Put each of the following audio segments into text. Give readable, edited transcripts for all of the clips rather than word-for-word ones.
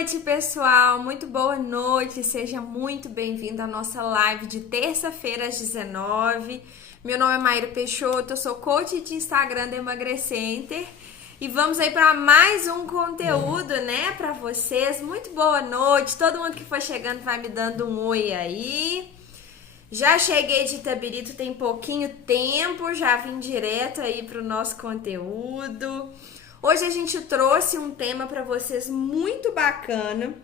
noite, pessoal! Muito boa noite! Seja muito bem-vindo à nossa live de terça-feira às 19h. Meu nome é Maíra Peixoto, eu sou coach de Instagram da Emagrecenter e vamos aí para mais um conteúdo, né, para vocês. Muito boa noite! Todo mundo que for chegando vai me dando um oi aí. Já cheguei de Itabirito tem pouquinho tempo, já vim direto aí pro nosso conteúdo. Hoje a gente trouxe um tema para vocês muito bacana.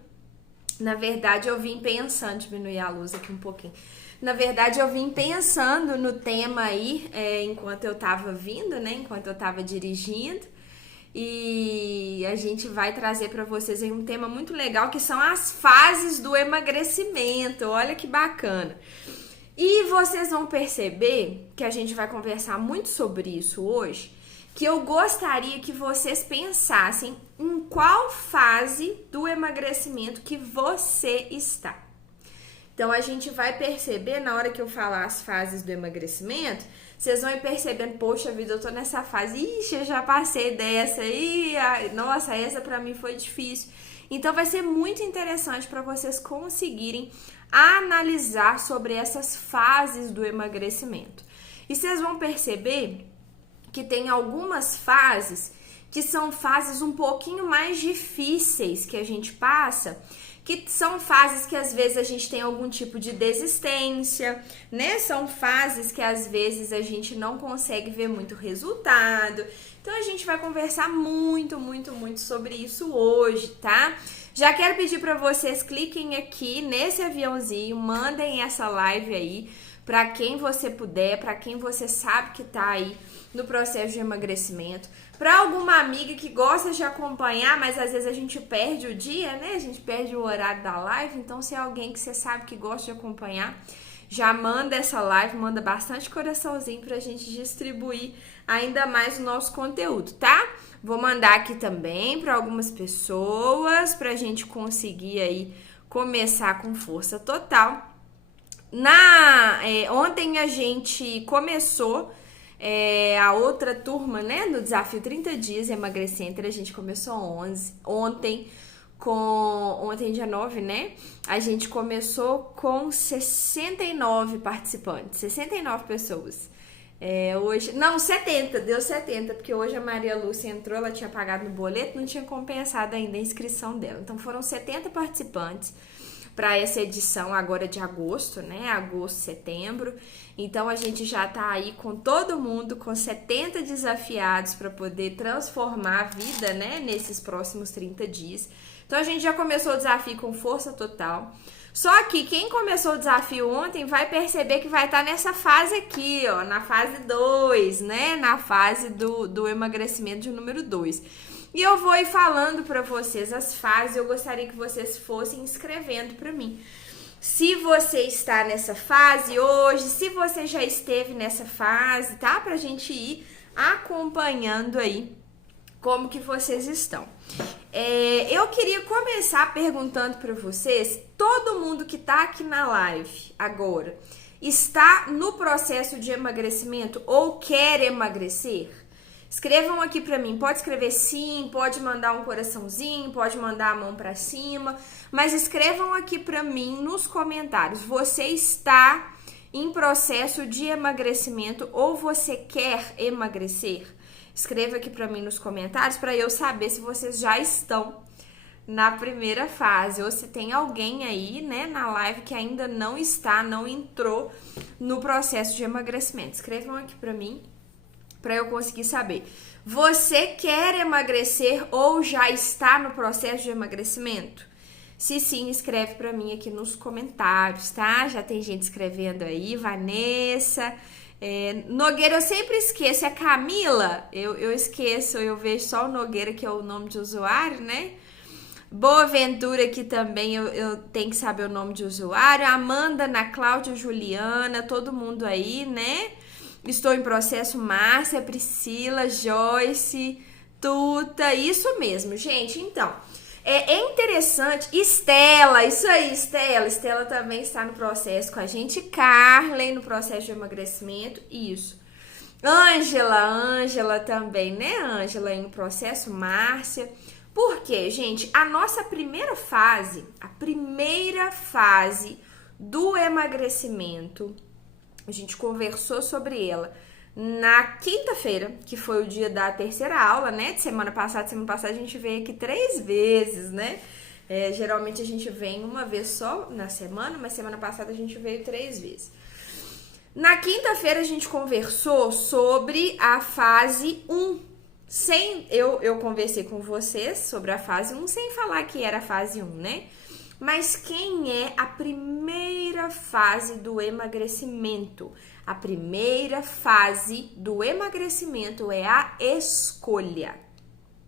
Na verdade, eu vim pensando, diminuir a luz aqui um pouquinho. Na verdade, eu vim pensando no tema aí, enquanto eu tava vindo, né? Enquanto eu tava dirigindo. E a gente vai trazer para vocês aí um tema muito legal, que são as fases do emagrecimento. Olha que bacana. E vocês vão perceber que a gente vai conversar muito sobre isso hoje, que eu gostaria que vocês pensassem em qual fase do emagrecimento que você está. Então, a gente vai perceber, na hora que eu falar as fases do emagrecimento, vocês vão ir percebendo, poxa vida, eu tô nessa fase, ixi, eu já passei dessa, nossa, essa pra mim foi difícil. Então, vai ser muito interessante para vocês conseguirem analisar sobre essas fases do emagrecimento. E vocês vão perceber que tem algumas fases que são fases um pouquinho mais difíceis que a gente passa, que são fases que às vezes a gente tem algum tipo de desistência, né? São fases que às vezes a gente não consegue ver muito resultado. Então a gente vai conversar muito sobre isso hoje, tá? Já quero pedir para vocês, cliquem aqui nesse aviãozinho, mandem essa live aí para quem você puder, para quem você sabe que tá aí no processo de emagrecimento, para alguma amiga que gosta de acompanhar, mas às vezes a gente perde o dia, né? A gente perde o horário da live, então se é alguém que você sabe que gosta de acompanhar, já manda essa live, manda bastante coraçãozinho pra gente distribuir ainda mais o nosso conteúdo, tá? Vou mandar aqui também para algumas pessoas, pra gente conseguir aí começar com força total. Ontem a gente começou a outra turma, né, no desafio 30 dias Emagrecenter. A gente começou ontem, dia 9, né, a gente começou com 69 participantes, 69 pessoas. Hoje, não, 70, deu 70, porque hoje a Maria Lúcia entrou, ela tinha pagado no boleto, não tinha compensado ainda a inscrição dela. Então foram 70 participantes para essa edição agora de agosto, né? Agosto, setembro. Então a gente já tá aí com todo mundo, com 70 desafiados para poder transformar a vida, né? Nesses próximos 30 dias. Então a gente já começou o desafio com força total. Só que quem começou o desafio ontem vai perceber que vai estar nessa fase aqui, ó, na fase 2, né? Na fase do emagrecimento de número 2. E eu vou ir falando para vocês as fases, eu gostaria que vocês fossem escrevendo para mim. Se você está nessa fase hoje, se você já esteve nessa fase, tá? Pra gente ir acompanhando aí como que vocês estão. Eu queria começar perguntando para vocês, todo mundo que tá aqui na live agora, está no processo de emagrecimento ou quer emagrecer? Escrevam aqui pra mim, pode escrever sim, pode mandar um coraçãozinho, pode mandar a mão pra cima, mas escrevam aqui pra mim nos comentários, você está em processo de emagrecimento ou você quer emagrecer? Escreva aqui pra mim nos comentários para eu saber se vocês já estão na primeira fase ou se tem alguém aí, né, na live que ainda não entrou no processo de emagrecimento. Escrevam aqui pra mim, para eu conseguir saber. Você quer emagrecer ou já está no processo de emagrecimento? Se sim, escreve para mim aqui nos comentários, tá? Já tem gente escrevendo aí, Vanessa, Nogueira, eu sempre esqueço, é Camila? Eu esqueço, eu vejo só o Nogueira, que é o nome de usuário, né? Boa Ventura aqui também, eu tenho que saber o nome de usuário. Amanda, Ana Cláudia, Juliana, todo mundo aí, né? Estou em processo, Márcia, Priscila, Joyce, Tuta, isso mesmo, gente. Então, é interessante, Estela, isso aí, Estela também está no processo com a gente, Carlen no processo de emagrecimento, isso. Ângela também, né, Ângela aí no processo, Márcia, Porque, gente, a nossa primeira fase do emagrecimento, a gente conversou sobre ela na quinta-feira, que foi o dia da terceira aula, né? De semana passada a gente veio aqui 3 vezes, né? Geralmente a gente vem uma vez só na semana, mas semana passada a gente veio 3 vezes. Na quinta-feira a gente conversou sobre a fase 1. Eu conversei com vocês sobre a fase 1 sem falar que era a fase 1, né? Mas quem é a primeira fase do emagrecimento? A primeira fase do emagrecimento é a escolha,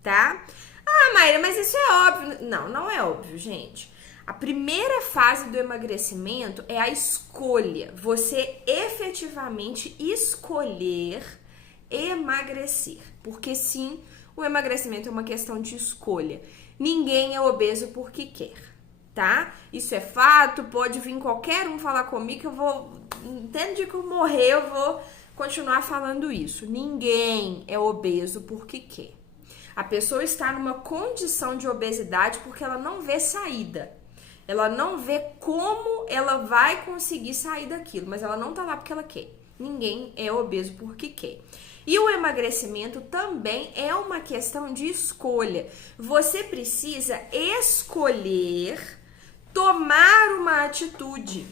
tá? Ah, Mayra, mas isso é óbvio. Não, não é óbvio, gente. A primeira fase do emagrecimento é a escolha. Você efetivamente escolher emagrecer. Porque sim, o emagrecimento é uma questão de escolha. Ninguém é obeso porque quer, tá? Isso é fato, pode vir qualquer um falar comigo que eu vou... Até no dia que eu morrer, eu vou continuar falando isso. Ninguém é obeso porque quer. A pessoa está numa condição de obesidade porque ela não vê saída. Ela não vê como ela vai conseguir sair daquilo, mas ela não tá lá porque ela quer. Ninguém é obeso porque quer. E o emagrecimento também é uma questão de escolha. Você precisa escolher tomar uma atitude.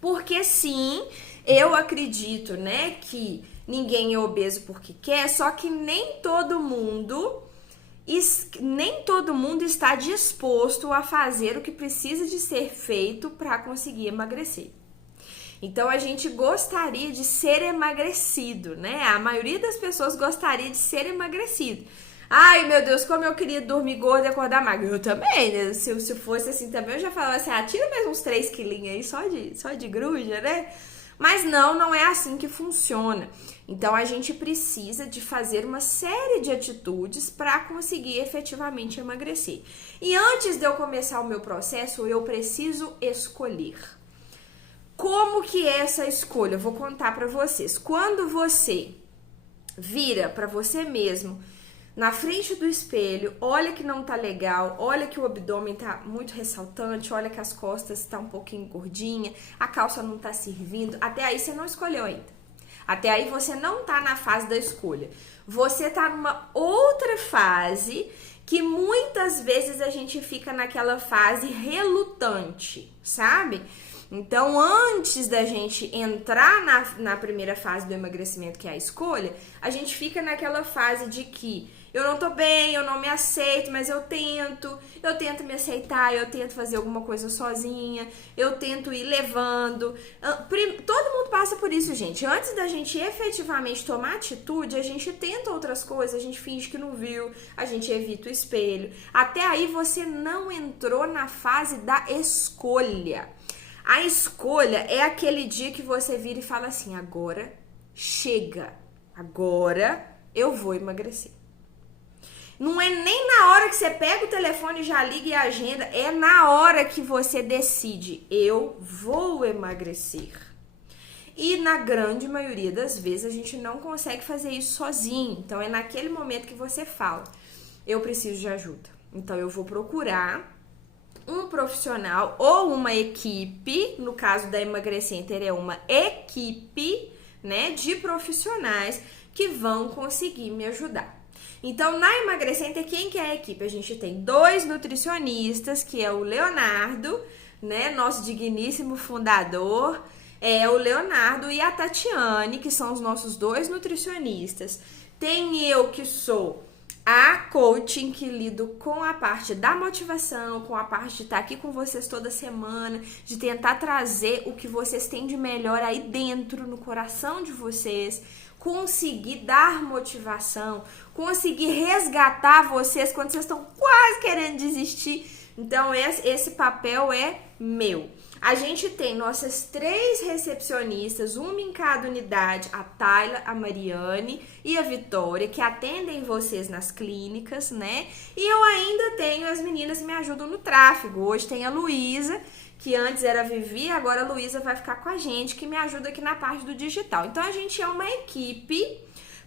Porque sim, eu acredito, né, que ninguém é obeso porque quer, só que nem todo mundo está disposto a fazer o que precisa de ser feito para conseguir emagrecer. Então, a gente gostaria de ser emagrecido, né? A maioria das pessoas gostaria de ser emagrecido. Ai, meu Deus, como eu queria dormir gorda e acordar magra. Eu também, né? Se fosse assim também, eu já falava assim, tira mais uns 3 quilinhos aí só de gruja, né? Mas não é assim que funciona. Então, a gente precisa de fazer uma série de atitudes para conseguir efetivamente emagrecer. E antes de eu começar o meu processo, eu preciso escolher. Como que é essa escolha? Eu vou contar para vocês. Quando você vira para você mesmo na frente do espelho, olha que não tá legal, olha que o abdômen tá muito ressaltante, olha que as costas estão um pouquinho gordinha, a calça não tá servindo, até aí você não escolheu ainda. Até aí você não tá na fase da escolha. Você tá numa outra fase que muitas vezes a gente fica naquela fase relutante, sabe? Então, antes da gente entrar na primeira fase do emagrecimento, que é a escolha, a gente fica naquela fase de que eu não tô bem, eu não me aceito, mas eu tento me aceitar, eu tento fazer alguma coisa sozinha, eu tento ir levando. Todo mundo passa por isso, gente. Antes da gente efetivamente tomar atitude, a gente tenta outras coisas, a gente finge que não viu, a gente evita o espelho. Até aí você não entrou na fase da escolha. A escolha é aquele dia que você vira e fala assim, agora chega, agora eu vou emagrecer. Não é nem na hora que você pega o telefone e já liga e agenda, é na hora que você decide, eu vou emagrecer. E na grande maioria das vezes a gente não consegue fazer isso sozinho. Então é naquele momento que você fala, eu preciso de ajuda. Então eu vou procurar um profissional ou uma equipe, no caso da Emagrecenter é uma equipe, né, de profissionais que vão conseguir me ajudar. Então, na Emagrecenter, quem que é a equipe? A gente tem 2 nutricionistas, que é o Leonardo, né, nosso digníssimo fundador, o Leonardo e a Tatiane, que são os nossos 2 nutricionistas. Tem eu, que sou a coaching, que lido com a parte da motivação, com a parte de estar aqui com vocês toda semana, de tentar trazer o que vocês têm de melhor aí dentro, no coração de vocês, conseguir dar motivação, conseguir resgatar vocês quando vocês estão quase querendo desistir. Então, esse papel é meu. A gente tem nossas 3 recepcionistas, uma em cada unidade, a Tayla, a Mariane e a Vitória, que atendem vocês nas clínicas, né? E eu ainda tenho as meninas que me ajudam no tráfego. Hoje tem a Luísa, que antes era a Vivi, agora a Luísa vai ficar com a gente, que me ajuda aqui na parte do digital. Então, a gente é uma equipe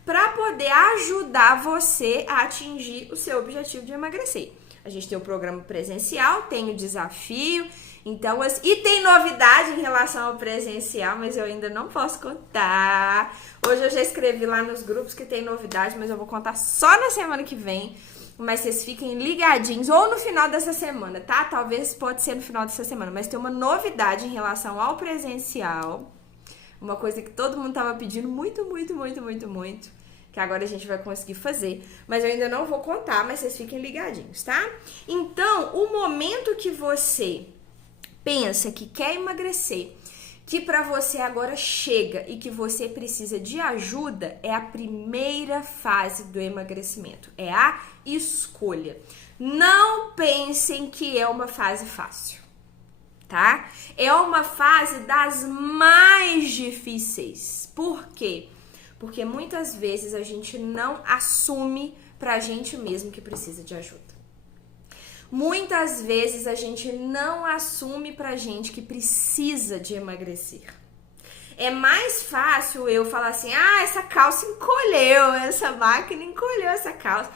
para poder ajudar você a atingir o seu objetivo de emagrecer. A gente tem o programa presencial, tem o desafio, então, e tem novidade em relação ao presencial, mas eu ainda não posso contar. Hoje eu já escrevi lá nos grupos que tem novidade, mas eu vou contar só na semana que vem. Mas vocês fiquem ligadinhos, ou no final dessa semana, tá? Talvez pode ser no final dessa semana, mas tem uma novidade em relação ao presencial. Uma coisa que todo mundo tava pedindo muito, que agora a gente vai conseguir fazer. Mas eu ainda não vou contar, mas vocês fiquem ligadinhos, tá? Então, o momento que você pensa que quer emagrecer, que pra você agora chega e que você precisa de ajuda, é a primeira fase do emagrecimento, é a escolha. Não pensem que é uma fase fácil, tá? É uma fase das mais difíceis. Por quê? Porque muitas vezes a gente não assume pra gente mesmo que precisa de ajuda. Muitas vezes a gente não assume pra gente que precisa de emagrecer. É mais fácil eu falar assim, essa calça encolheu, essa máquina encolheu essa calça.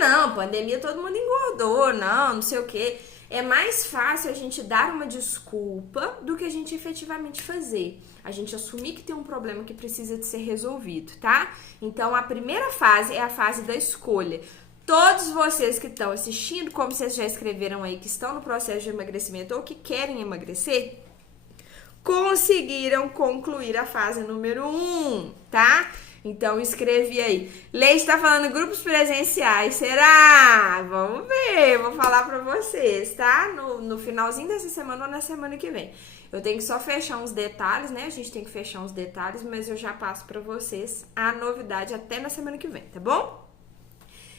Não, pandemia todo mundo engordou, não sei o quê. É mais fácil a gente dar uma desculpa do que a gente efetivamente fazer. A gente assumir que tem um problema que precisa de ser resolvido, tá? Então, a primeira fase é a fase da escolha. Todos vocês que estão assistindo, como vocês já escreveram aí, que estão no processo de emagrecimento ou que querem emagrecer, conseguiram concluir a fase número 1, tá? Então, escrevi aí. Leite tá falando grupos presenciais, será? Vamos ver, vou falar pra vocês, tá? No finalzinho dessa semana ou na semana que vem. Eu tenho que só fechar uns detalhes, né? A gente tem que fechar uns detalhes, mas eu já passo pra vocês a novidade até na semana que vem, tá bom?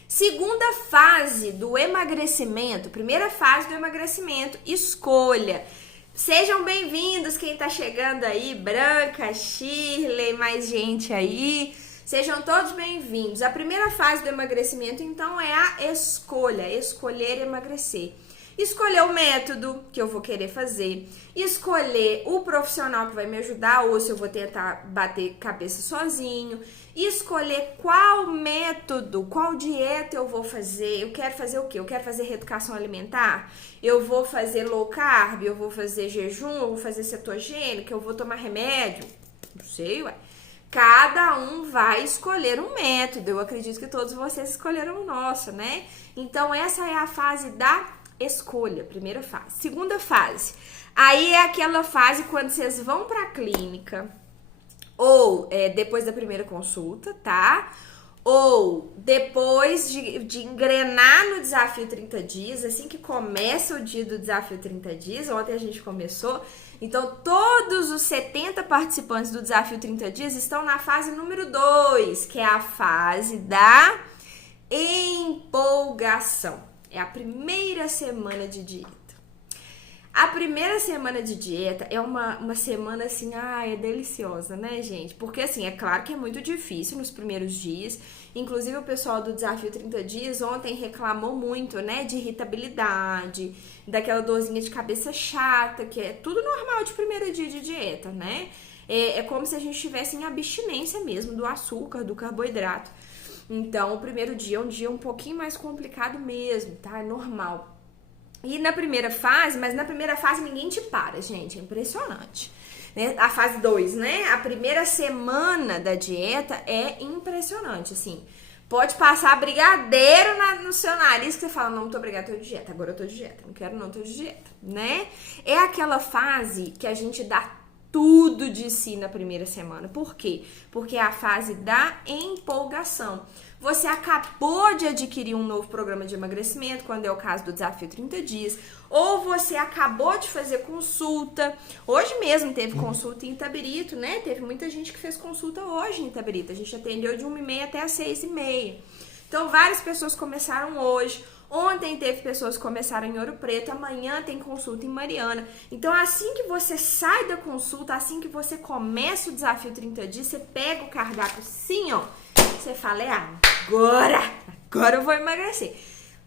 Segunda fase do emagrecimento, primeira fase do emagrecimento, escolha. Sejam bem-vindos quem tá chegando aí, Branca, Shirley, mais gente aí. Sejam todos bem-vindos. A primeira fase do emagrecimento, então, é a escolha, escolher emagrecer. Escolher o método que eu vou querer fazer, escolher o profissional que vai me ajudar ou se eu vou tentar bater cabeça sozinho, escolher qual método, qual dieta eu vou fazer. Eu quero fazer o quê? Eu quero fazer reeducação alimentar? Eu vou fazer low carb? Eu vou fazer jejum? Eu vou fazer cetogênico? Eu vou tomar remédio? Não sei, ué. Cada um vai escolher um método. Eu acredito que todos vocês escolheram o nosso, né? Então, essa é a fase da escolha, primeira fase. Segunda fase, aí é aquela fase quando vocês vão pra clínica, ou depois da primeira consulta, tá? Ou depois de engrenar no desafio 30 dias, assim que começa o dia do desafio 30 dias, ontem a gente começou, então todos os 70 participantes do desafio 30 dias estão na fase número 2, que é a fase da empolgação. É a primeira semana de dieta. A primeira semana de dieta é uma semana assim, é deliciosa, né, gente? Porque assim, é claro que é muito difícil nos primeiros dias. Inclusive o pessoal do Desafio 30 Dias ontem reclamou muito, né, de irritabilidade, daquela dorzinha de cabeça chata, que é tudo normal de primeiro dia de dieta, né? É como se a gente estivesse em abstinência mesmo do açúcar, do carboidrato. Então, o primeiro dia é um dia um pouquinho mais complicado mesmo, tá? É normal. E na primeira fase, mas na primeira fase ninguém te para, gente, é impressionante. A fase 2, né? A primeira semana da dieta é impressionante, assim. Pode passar brigadeiro no seu nariz que você fala, não, muito obrigada, tô de dieta, agora eu tô de dieta, não quero não, tô de dieta, né? É aquela fase que a gente dá tudo de si na primeira semana. Por quê? Porque é a fase da empolgação. Você acabou de adquirir um novo programa de emagrecimento, quando é o caso do Desafio 30 Dias, ou você acabou de fazer consulta. Hoje mesmo teve consulta em Itabirito, né? Teve muita gente que fez consulta hoje em Itabirito. A gente atendeu de 1h30 até as 6h30. Então, várias pessoas começaram hoje. Ontem teve pessoas que começaram em Ouro Preto, amanhã tem consulta em Mariana. Então, assim que você sai da consulta, assim que você começa o Desafio 30 Dias, você pega o cardápio assim, ó, você fala, agora eu vou emagrecer.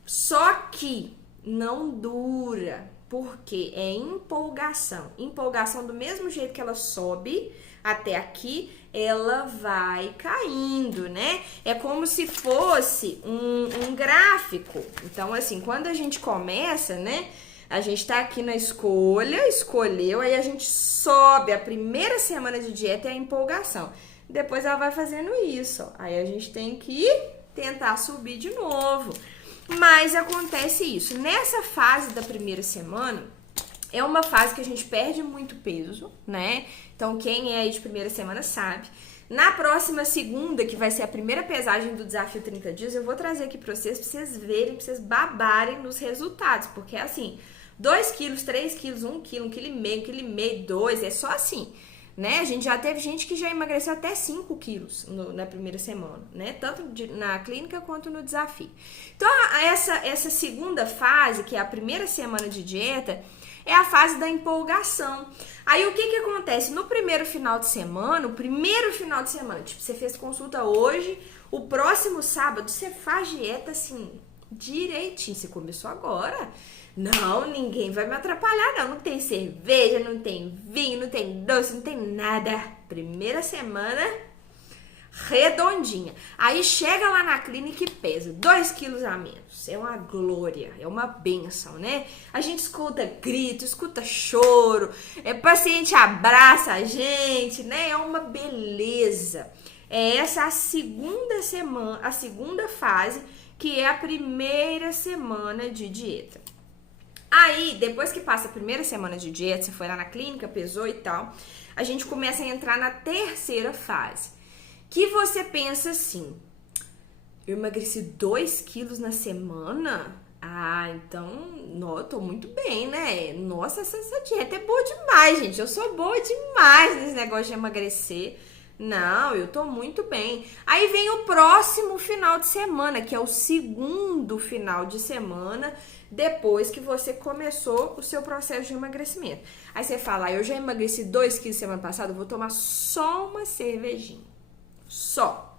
Só que não dura, porque é empolgação. Empolgação, do mesmo jeito que ela sobe até aqui, ela vai caindo, né? É como se fosse um gráfico. Então, assim, quando a gente começa, né? A gente tá aqui na escolha, escolheu, aí a gente sobe. A primeira semana de dieta é a empolgação. Depois ela vai fazendo isso, ó. Aí a gente tem que tentar subir de novo. Mas acontece isso. Nessa fase da primeira semana, é uma fase que a gente perde muito peso, né? Então, quem é aí de primeira semana sabe. Na próxima segunda, que vai ser a primeira pesagem do Desafio 30 Dias, eu vou trazer aqui pra vocês verem, pra vocês babarem nos resultados. Porque é assim, 2 quilos, 3 quilos, 1 quilo, 1,5 kg, 1,5 kg, 2, é só assim, né? A gente já teve gente que já emagreceu até 5 quilos na primeira semana, né? Tanto na clínica quanto no desafio. Então, essa segunda fase, que é a primeira semana de dieta, é a fase da empolgação. Aí, o que acontece? No primeiro final de semana, tipo, você fez consulta hoje, o próximo sábado você faz dieta, assim, direitinho. Você começou agora? Não, ninguém vai me atrapalhar, não. Não tem cerveja, não tem vinho, não tem doce, não tem nada. Primeira semana redondinha. Aí chega lá na clínica e pesa 2 quilos a menos. É uma glória, é uma benção, né? A gente escuta grito, escuta choro, paciente abraça a gente, né? É uma beleza. É essa a segunda semana, a segunda fase, que é a primeira semana de dieta. Aí, depois que passa a primeira semana de dieta, você foi lá na clínica, pesou e tal, a gente começa a entrar na terceira fase. Que você pensa assim, eu emagreci 2 quilos na semana? Ah, então, eu tô muito bem, né? Nossa, essa dieta é boa demais, gente. Eu sou boa demais nesse negócio de emagrecer. Não, eu tô muito bem. Aí vem o próximo final de semana, que é o segundo final de semana depois que você começou o seu processo de emagrecimento. Aí você fala, eu já emagreci 2 quilos semana passada, eu vou tomar só uma cervejinha. Só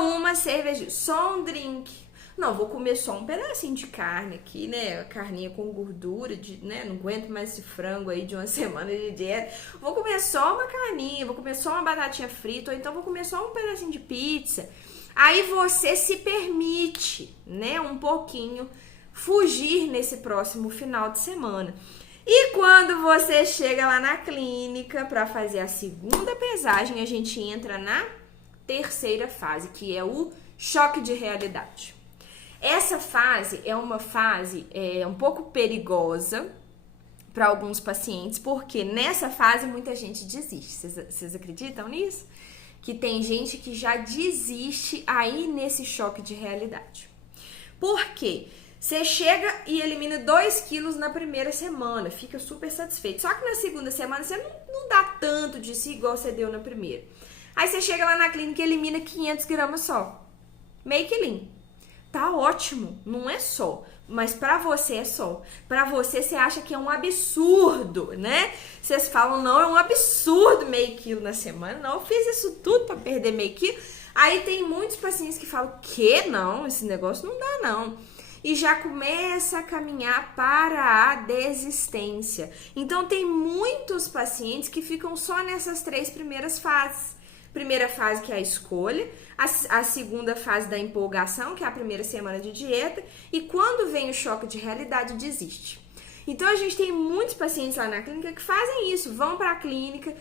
uma cervejinha, só um drink. Não, vou comer só um pedacinho de carne aqui, né? Carninha com gordura, né? Não aguento mais esse frango aí de uma semana de dieta. Vou comer só uma carninha, vou comer só uma batatinha frita, ou então vou comer só um pedacinho de pizza. Aí você se permite, né? Um pouquinho fugir nesse próximo final de semana. E quando você chega lá na clínica para fazer a segunda pesagem, a gente entra na terceira fase, que é o choque de realidade. Essa fase é uma fase um pouco perigosa para alguns pacientes, porque nessa fase muita gente desiste. Vocês acreditam nisso? Que tem gente que já desiste aí nesse choque de realidade. Por quê? Você chega e elimina 2 quilos na primeira semana, fica super satisfeito. Só que na segunda semana você não dá tanto de si igual você deu na primeira. Aí você chega lá na clínica e elimina 500 gramas só. Meio quilinho. Tá ótimo, não é só, mas pra você é só. Pra você acha que é um absurdo, né? Vocês falam, não, é um absurdo meio quilo na semana. Não, eu fiz isso tudo pra perder meio quilo. Aí tem muitos pacientes que falam, que não, esse negócio não dá não. E já começa a caminhar para a desistência. Então tem muitos pacientes que ficam só nessas 3 primeiras fases. Primeira fase, que é a escolha, a segunda fase da empolgação, que é a primeira semana de dieta, e quando vem o choque de realidade, desiste. Então, a gente tem muitos pacientes lá na clínica que fazem isso, vão para a clínica,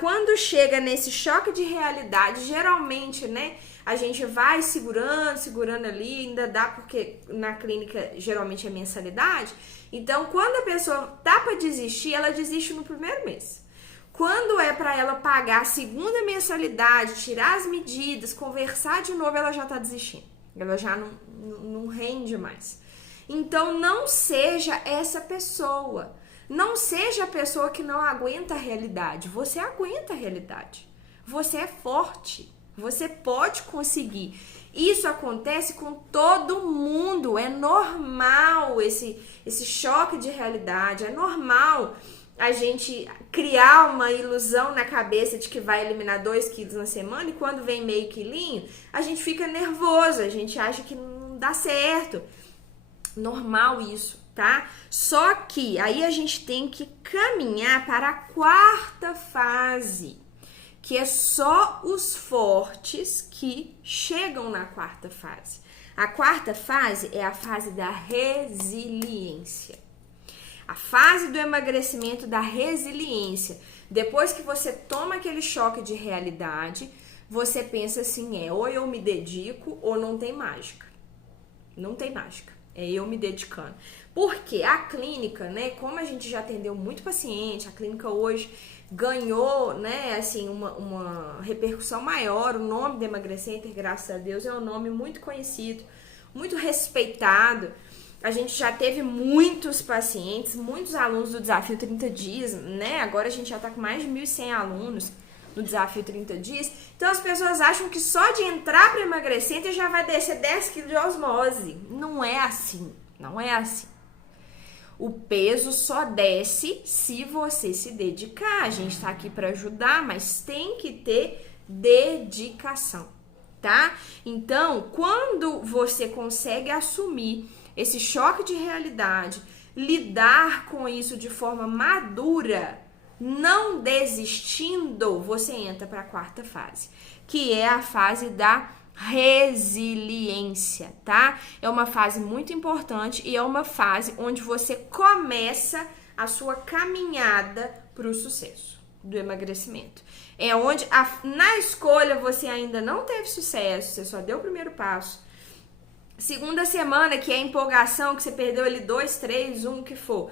quando chega nesse choque de realidade, geralmente, né, a gente vai segurando ali, ainda dá, porque na clínica geralmente é mensalidade, então, quando a pessoa tá para desistir, ela desiste no primeiro mês. Quando é para ela pagar a segunda mensalidade, tirar as medidas, conversar de novo, ela já tá desistindo. Ela já não rende mais. Então, não seja essa pessoa. Não seja a pessoa que não aguenta a realidade. Você aguenta a realidade. Você é forte. Você pode conseguir. Isso acontece com todo mundo. É normal esse choque de realidade. É normal a gente criar uma ilusão na cabeça de que vai eliminar 2 quilos na semana e quando vem meio quilinho, a gente fica nervoso, a gente acha que não dá certo. Normal isso. tá? Só que aí a gente tem que caminhar para a quarta fase, que é só os fortes que chegam na quarta fase. A quarta fase é a fase da resiliência. A fase do emagrecimento da resiliência. Depois que você toma aquele choque de realidade, você pensa assim, ou eu me dedico ou não tem mágica. Não tem mágica. É eu me dedicando. Porque a clínica, né, como a gente já atendeu muito paciente, a clínica hoje ganhou, né, assim, uma repercussão maior. O nome do Emagrecenter, graças a Deus, é um nome muito conhecido, muito respeitado. A gente já teve muitos pacientes, muitos alunos do Desafio 30 Dias, né? Agora a gente já tá com mais de 1.100 alunos no Desafio 30 Dias. Então as pessoas acham que só de entrar para emagrecer já vai descer 10 quilos de osmose. Não é assim, não é assim. O peso só desce se você se dedicar. A gente tá aqui para ajudar, mas tem que ter dedicação, tá? Então, quando você consegue assumir esse choque de realidade, lidar com isso de forma madura, não desistindo, você entra para a quarta fase, que é a fase da resiliência, tá? É uma fase muito importante e é uma fase onde você começa a sua caminhada para o sucesso do emagrecimento. É onde na escolha você ainda não teve sucesso, você só deu o primeiro passo. Segunda semana, que é a empolgação, que você perdeu ali 2, 3, 1, que for,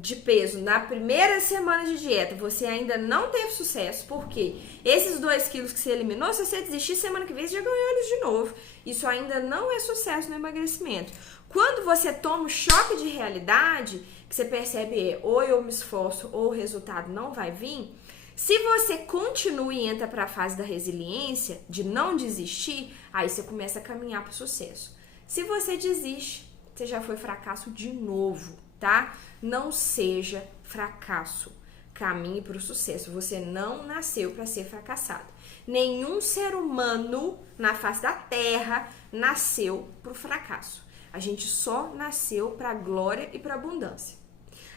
de peso. Na primeira semana de dieta, você ainda não teve sucesso, porque esses 2 quilos que você eliminou, se você desistir, semana que vem você já ganhou eles de novo. Isso ainda não é sucesso no emagrecimento. Quando você toma um choque de realidade, que você percebe, ou eu me esforço, ou o resultado não vai vir, se você continua e entra para a fase da resiliência, de não desistir, aí você começa a caminhar para o sucesso. Se você desiste, você já foi fracasso de novo, tá? Não seja fracasso. Caminhe para o sucesso. Você não nasceu para ser fracassado. Nenhum ser humano na face da Terra nasceu para o fracasso. A gente só nasceu para a glória e para a abundância.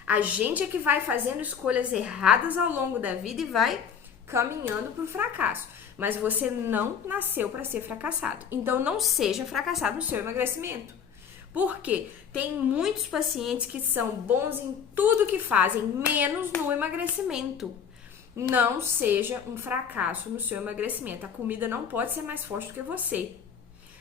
A gente é que vai fazendo escolhas erradas ao longo da vida e vai caminhando para o fracasso. Mas você não nasceu para ser fracassado. Então não seja fracassado no seu emagrecimento. Por quê? Tem muitos pacientes que são bons em tudo que fazem, menos no emagrecimento. Não seja um fracasso no seu emagrecimento. A comida não pode ser mais forte do que você.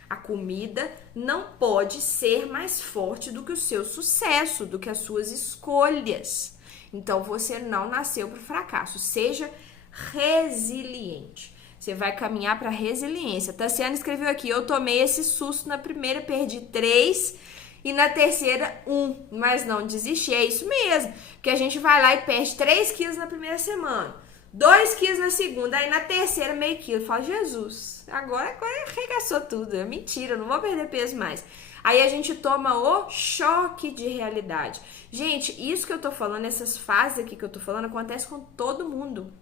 A comida não pode ser mais forte do que o seu sucesso, do que as suas escolhas. Então, você não nasceu para o fracasso. Seja resiliente. Você vai caminhar para resiliência. Tassiana escreveu aqui, eu tomei esse susto na primeira, perdi 3 e na terceira 1, mas não desisti. É isso mesmo, que a gente vai lá e perde 3 quilos na primeira semana. 2 quilos na segunda, aí na terceira meio quilo. Fala, Jesus, agora arregaçou tudo. É mentira, eu não vou perder peso mais. Aí a gente toma o choque de realidade. Gente, isso que eu tô falando, essas fases aqui que eu tô falando, acontece com todo mundo.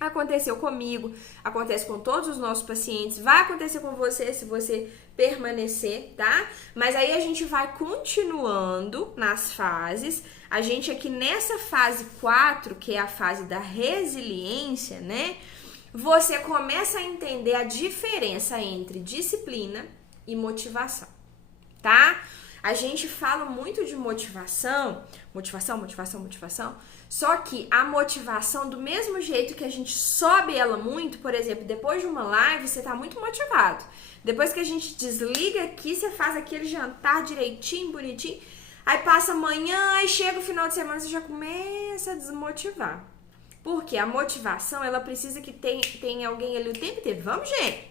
Aconteceu comigo, acontece com todos os nossos pacientes, vai acontecer com você se você permanecer, tá? Mas aí a gente vai continuando nas fases. A gente aqui nessa fase 4, que é a fase da resiliência, né? Você começa a entender a diferença entre disciplina e motivação, tá? A gente fala muito de motivação, só que a motivação, do mesmo jeito que a gente sobe ela muito, por exemplo, depois de uma live, você tá muito motivado. Depois que a gente desliga aqui, você faz aquele jantar direitinho, bonitinho, aí passa amanhã, aí chega o final de semana, você já começa a desmotivar. Porque a motivação, ela precisa que tenha alguém ali o tempo inteiro. Vamos, gente.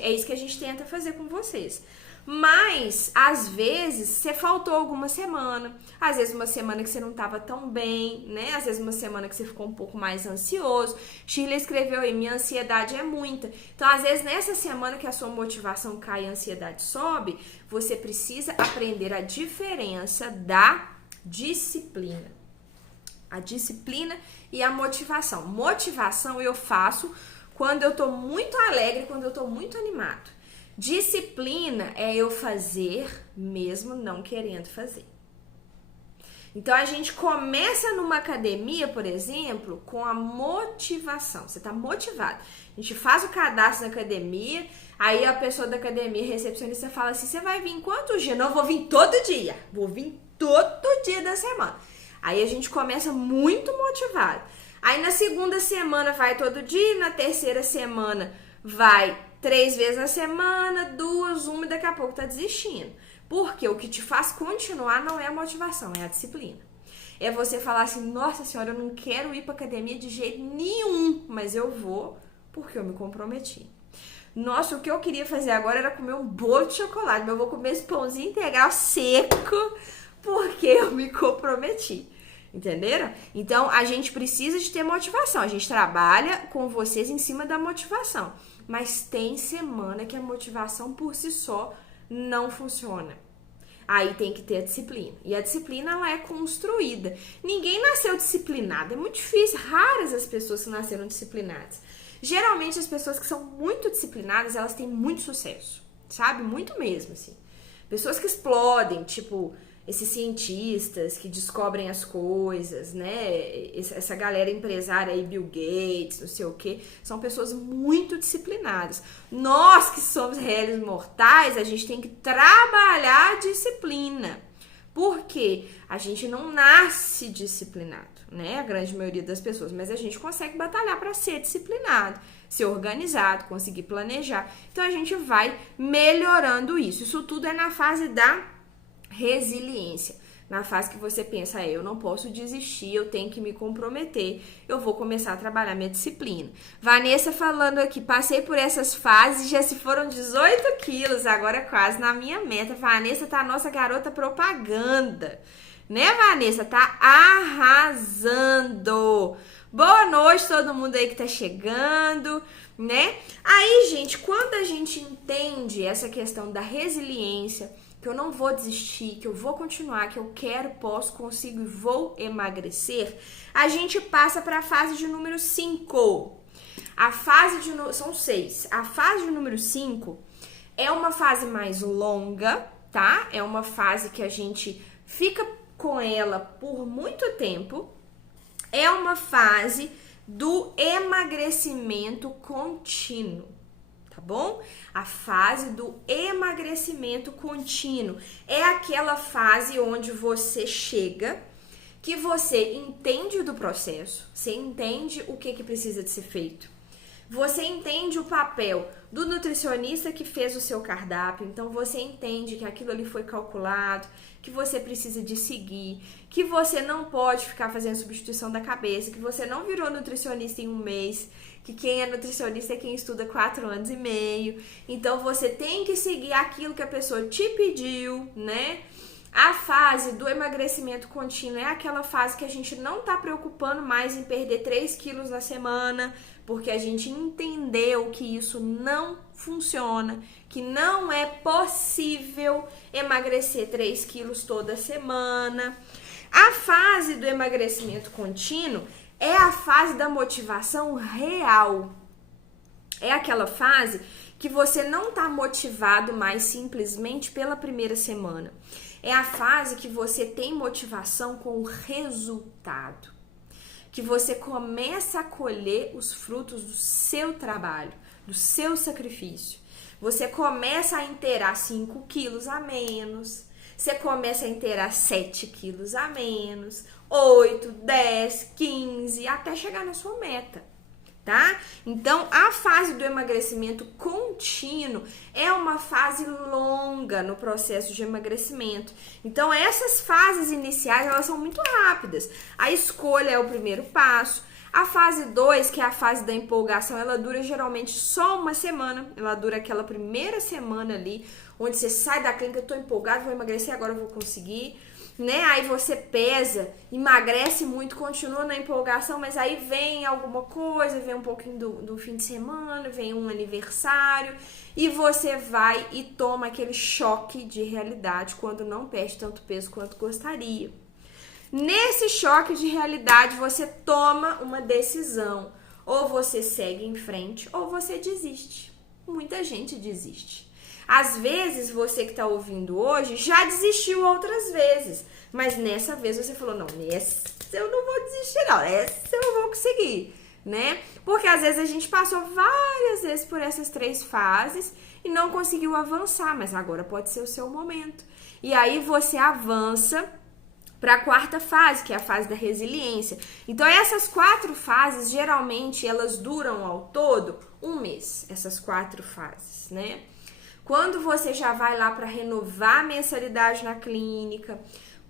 É isso que a gente tenta fazer com vocês. Mas, às vezes, você faltou alguma semana, às vezes uma semana que você não estava tão bem, né? Às vezes uma semana que você ficou um pouco mais ansioso. Shirley escreveu aí, minha ansiedade é muita. Então, às vezes, nessa semana que a sua motivação cai e a ansiedade sobe, você precisa aprender a diferença da disciplina. A disciplina e a motivação. Motivação eu faço quando eu tô muito alegre, quando eu tô muito animado. Disciplina é eu fazer mesmo não querendo fazer. Então a gente começa numa academia, por exemplo, com a motivação. Você tá motivado. A gente faz o cadastro na academia, aí a pessoa da academia, recepcionista, fala assim: você vai vir quantos dias? Não, eu vou vir todo dia. Vou vir todo dia da semana. Aí a gente começa muito motivado. Aí na segunda semana vai todo dia, na terceira semana vai 3 vezes na semana, 2, 1 e daqui a pouco tá desistindo. Porque o que te faz continuar não é a motivação, é a disciplina. É você falar assim: nossa senhora, eu não quero ir pra academia de jeito nenhum, mas eu vou porque eu me comprometi. Nossa, o que eu queria fazer agora era comer um bolo de chocolate, mas eu vou comer esse pãozinho integral seco porque eu me comprometi. Entenderam? Então, a gente precisa de ter motivação. A gente trabalha com vocês em cima da motivação. Mas tem semana que a motivação por si só não funciona. Aí tem que ter a disciplina. E a disciplina, ela é construída. Ninguém nasceu disciplinado. É muito difícil. Raras as pessoas que nasceram disciplinadas. Geralmente, as pessoas que são muito disciplinadas, elas têm muito sucesso. Sabe? Muito mesmo, assim. Pessoas que explodem, tipo esses cientistas que descobrem as coisas, né? Essa galera empresária aí, Bill Gates, não sei o quê, são pessoas muito disciplinadas. Nós que somos réis mortais, a gente tem que trabalhar a disciplina. Por quê? A gente não nasce disciplinado, né? A grande maioria das pessoas, mas a gente consegue batalhar para ser disciplinado, ser organizado, conseguir planejar. Então a gente vai melhorando isso. Isso tudo é na fase da resiliência, na fase que você pensa: eu não posso desistir, eu tenho que me comprometer, eu vou começar a trabalhar minha disciplina. Vanessa falando aqui: passei por essas fases, já se foram 18 quilos, agora quase na minha meta. Vanessa tá a nossa garota propaganda, né, Vanessa? Tá arrasando. Boa noite todo mundo aí que tá chegando, né? Aí, gente, quando a gente entende essa questão da resiliência, que eu não vou desistir, que eu vou continuar, que eu quero, posso, consigo e vou emagrecer, a gente passa para a fase de número 5. A fase de são 6. A fase de número 5 é uma fase mais longa, tá? É uma fase que a gente fica com ela por muito tempo. É uma fase do emagrecimento contínuo. Tá bom? A fase do emagrecimento contínuo é aquela fase onde você chega, que você entende do processo, você entende o que precisa de ser feito. Você entende o papel do nutricionista que fez o seu cardápio, então você entende que aquilo ali foi calculado, que você precisa de seguir, que você não pode ficar fazendo substituição da cabeça, que você não virou nutricionista em um mês, que quem é nutricionista é quem estuda 4 anos e meio. Então você tem que seguir aquilo que a pessoa te pediu, né? A fase do emagrecimento contínuo é aquela fase que a gente não tá preocupando mais em perder 3 quilos na semana, porque a gente entendeu que isso não funciona, que não é possível emagrecer 3 quilos toda semana. A fase do emagrecimento contínuo é a fase da motivação real. É aquela fase que você não tá motivado mais simplesmente pela primeira semana. É a fase que você tem motivação com o resultado. Que você começa a colher os frutos do seu trabalho, do seu sacrifício. Você começa a inteirar 5 quilos a menos. Você começa a inteirar 7 quilos a menos. 8, 10, 15, até chegar na sua meta. Tá? Então, a fase do emagrecimento contínuo é uma fase longa no processo de emagrecimento. Então, essas fases iniciais, elas são muito rápidas. A escolha é o primeiro passo. A fase 2, que é a fase da empolgação, ela dura geralmente só uma semana. Ela dura aquela primeira semana ali, onde você sai da clínica: eu tô empolgado, vou emagrecer, agora eu vou conseguir. Né? Aí você pesa, emagrece muito, continua na empolgação, mas aí vem alguma coisa, vem um pouquinho do fim de semana, vem um aniversário e você vai e toma aquele choque de realidade quando não perde tanto peso quanto gostaria. Nesse choque de realidade você toma uma decisão, ou você segue em frente ou você desiste. Muita gente desiste. Às vezes, você que está ouvindo hoje já desistiu outras vezes, mas nessa vez você falou, não, nessa eu não vou desistir não, essa eu vou conseguir, né? Porque às vezes a gente passou várias vezes por essas 3 fases e não conseguiu avançar, mas agora pode ser o seu momento. E aí você avança para a 4ª fase, que é a fase da resiliência. Então, essas 4 fases, geralmente, elas duram ao todo 1 mês, essas 4 fases, né? Quando você já vai lá para renovar a mensalidade na clínica,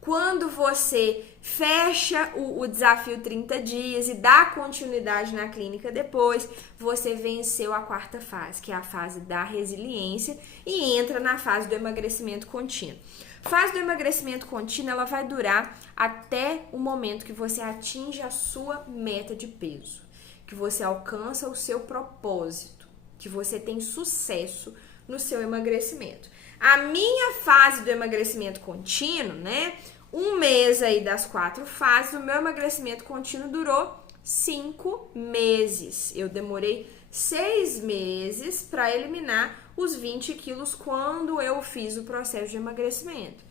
quando você fecha o desafio 30 dias e dá continuidade na clínica depois, você venceu a 4ª fase, que é a fase da resiliência, e entra na fase do emagrecimento contínuo. Fase do emagrecimento contínuo, ela vai durar até o momento que você atinge a sua meta de peso, que você alcança o seu propósito, que você tem sucesso no seu emagrecimento. A minha fase do emagrecimento contínuo, né? 1 mês aí das 4 fases, o meu emagrecimento contínuo durou 5 meses. Eu demorei 6 meses para eliminar os 20 quilos quando eu fiz o processo de emagrecimento.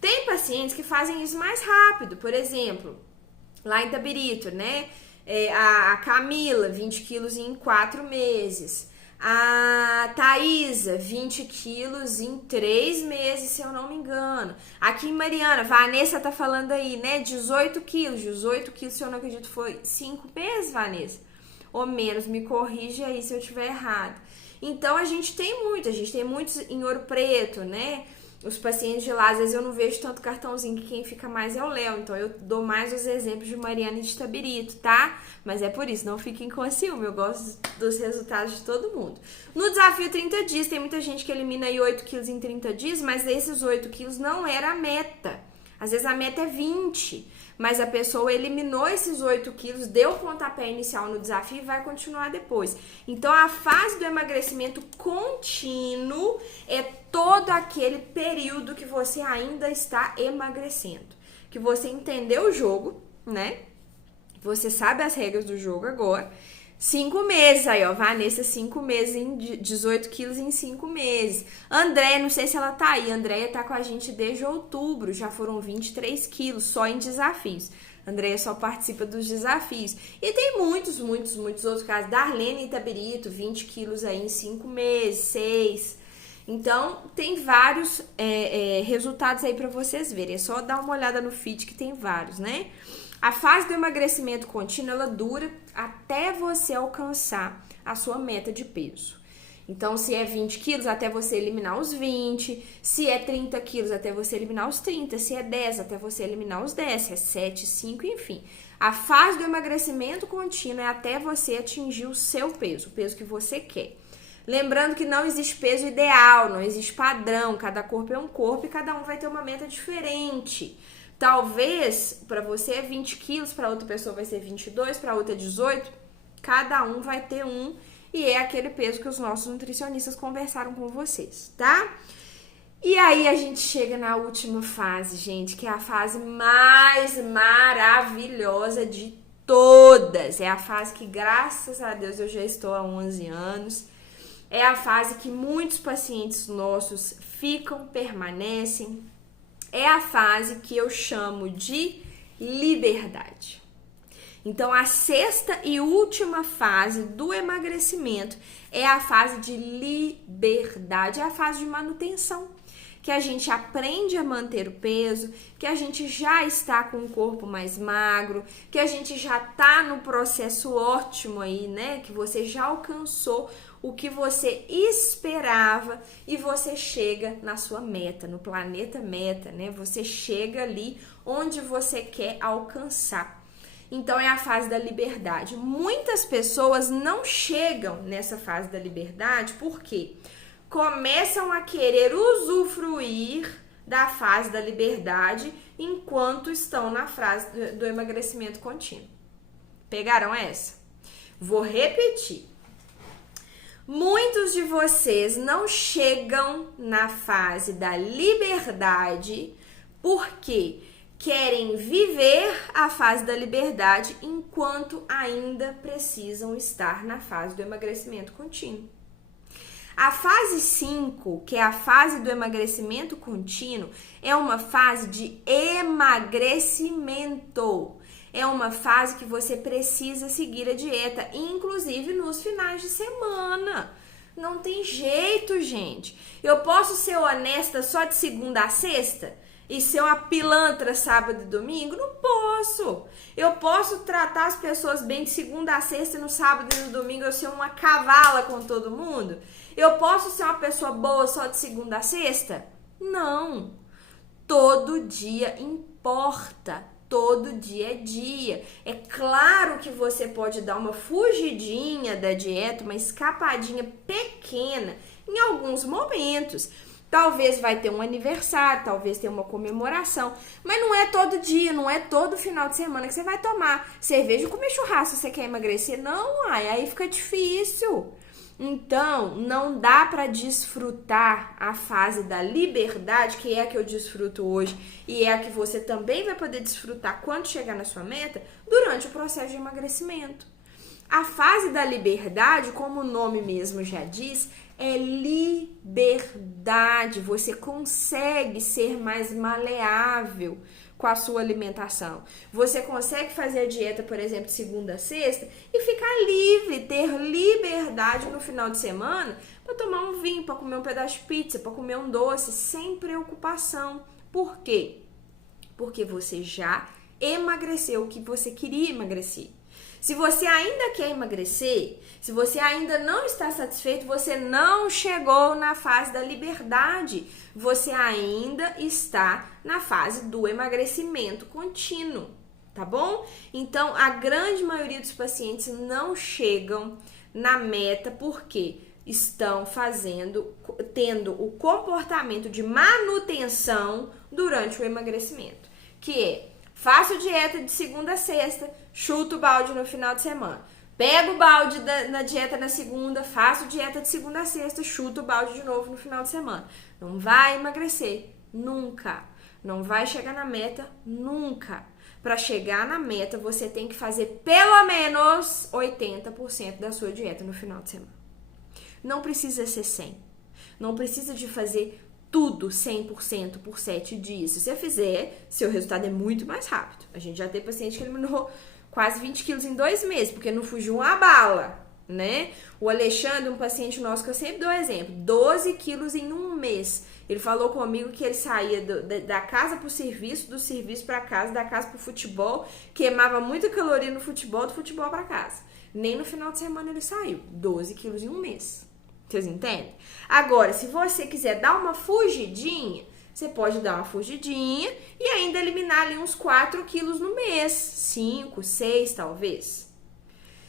Tem pacientes que fazem isso mais rápido, por exemplo, lá em Itabirito, né? A Camila, 20 quilos em 4 meses. A Thaísa, 20 quilos em 3 meses, se eu não me engano. Aqui em Mariana, Vanessa tá falando aí, né? 18 quilos, se eu não acredito, foi 5 meses, Vanessa. Ou menos, me corrige aí se eu estiver errado. Então, a gente tem muitos em Ouro Preto, né? Os pacientes de lá, às vezes eu não vejo tanto cartãozinho, que quem fica mais é o Léo. Então, eu dou mais os exemplos de Mariana e de Itabirito, tá? Mas é por isso, não fiquem com ciúme, eu gosto dos resultados de todo mundo. No desafio 30 dias, tem muita gente que elimina aí 8 quilos em 30 dias, mas esses 8 quilos não era a meta. Às vezes a meta é 20, mas a pessoa eliminou esses 8 quilos, deu o pontapé inicial no desafio e vai continuar depois. Então, a fase do emagrecimento contínuo é todo aquele período que você ainda está emagrecendo. Que você entendeu o jogo, né? Você sabe as regras do jogo agora. 5 meses aí, ó. Vanessa, 5 meses, em 18 quilos em 5 meses. Andréia, não sei se ela tá aí. Andréia tá com a gente desde outubro. Já foram 23 quilos só em desafios. Andréia só participa dos desafios. E tem muitos outros casos. Darlene Itabirito, 20 quilos aí em 5 meses, 6. Então, tem vários resultados aí pra vocês verem. É só dar uma olhada no feed que tem vários, né? A fase do emagrecimento contínuo, ela dura até você alcançar a sua meta de peso. Então, se é 20 quilos, até você eliminar os 20. Se é 30 quilos, até você eliminar os 30. Se é 10, até você eliminar os 10. Se é 7, 5, enfim. A fase do emagrecimento contínuo é até você atingir o seu peso, o peso que você quer. Lembrando que não existe peso ideal, não existe padrão. Cada corpo é um corpo e cada um vai ter uma meta diferente. Talvez para você é 20 quilos, para outra pessoa vai ser 22, para outra é 18. Cada um vai ter um e é aquele peso que os nossos nutricionistas conversaram com vocês, tá? E aí a gente chega na última fase, gente, que é a fase mais maravilhosa de todas. É a fase que, graças a Deus, eu já estou há 11 anos. É a fase que muitos pacientes nossos ficam, permanecem. É a fase que eu chamo de liberdade. Então, a 6ª e última fase do emagrecimento é a fase de liberdade, é a fase de manutenção, que a gente aprende a manter o peso, que a gente já está com o corpo mais magro, que a gente já está no processo ótimo aí, né? Que você já alcançou o que você esperava e você chega na sua meta, no planeta meta, né? Você chega ali onde você quer alcançar. Então, é a fase da liberdade. Muitas pessoas não chegam nessa fase da liberdade porque começam a querer usufruir da fase da liberdade enquanto estão na fase do emagrecimento contínuo. Pegaram essa? Vou repetir. Muitos de vocês não chegam na fase da liberdade porque querem viver a fase da liberdade enquanto ainda precisam estar na fase do emagrecimento contínuo. A fase 5, que é a fase do emagrecimento contínuo, é uma fase de emagrecimento. É uma fase que você precisa seguir a dieta, inclusive nos finais de semana. Não tem jeito, gente. Eu posso ser honesta só de segunda a sexta? E ser uma pilantra sábado e domingo? Não posso. Eu posso tratar as pessoas bem de segunda a sexta e no sábado e no domingo eu ser uma cavala com todo mundo? Eu posso ser uma pessoa boa só de segunda a sexta? Não. Todo dia importa. Todo dia é dia. É claro que você pode dar uma fugidinha da dieta, uma escapadinha pequena em alguns momentos. Talvez vai ter um aniversário, talvez tenha uma comemoração, mas não é todo dia, não é todo final de semana que você vai tomar cerveja e comer churrasco se você quer emagrecer. Não, aí fica difícil. Então, não dá para desfrutar a fase da liberdade, que é a que eu desfruto hoje e é a que você também vai poder desfrutar quando chegar na sua meta, durante o processo de emagrecimento. A fase da liberdade, como o nome mesmo já diz, é liberdade. Você consegue ser mais maleável com a sua alimentação. Você consegue fazer a dieta, por exemplo, de segunda a sexta e ficar livre, ter liberdade no final de semana para tomar um vinho, para comer um pedaço de pizza, para comer um doce, sem preocupação. Por quê? Porque você já emagreceu o que você queria emagrecer. Se você ainda quer emagrecer, se você ainda não está satisfeito, você não chegou na fase da liberdade. Você ainda está na fase do emagrecimento contínuo, tá bom? Então, a grande maioria dos pacientes não chegam na meta porque estão tendo o comportamento de manutenção durante o emagrecimento, que é: faço dieta de segunda a sexta, chuto o balde no final de semana. Pego o balde na dieta na segunda, faço dieta de segunda a sexta, chuto o balde de novo no final de semana. Não vai emagrecer, nunca. Não vai chegar na meta, nunca. Para chegar na meta, você tem que fazer pelo menos 80% da sua dieta no final de semana. Não precisa ser 100%. Não precisa de fazer tudo 100% por 7 dias. Se você fizer, seu resultado é muito mais rápido. A gente já tem paciente que eliminou quase 20 quilos em 2 meses, porque não fugiu uma bala, né? O Alexandre, um paciente nosso que eu sempre dou exemplo, 12 quilos em 1 mês. Ele falou comigo que ele saía da casa pro serviço, do serviço pra casa, da casa pro futebol, queimava muita caloria no futebol, do futebol pra casa. Nem no final de semana ele saiu. 12 quilos em 1 mês. Vocês entendem? Agora, se você quiser dar uma fugidinha, você pode dar uma fugidinha e ainda eliminar ali uns 4 quilos no mês. 5, 6 talvez.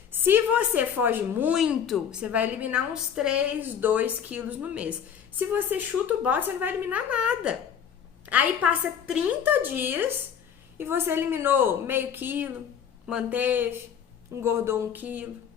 Se você foge muito, você vai eliminar uns 3, 2 quilos no mês. Se você chuta o balde, você não vai eliminar nada. Aí passa 30 dias e você eliminou meio quilo, manteve, engordou 1 quilo.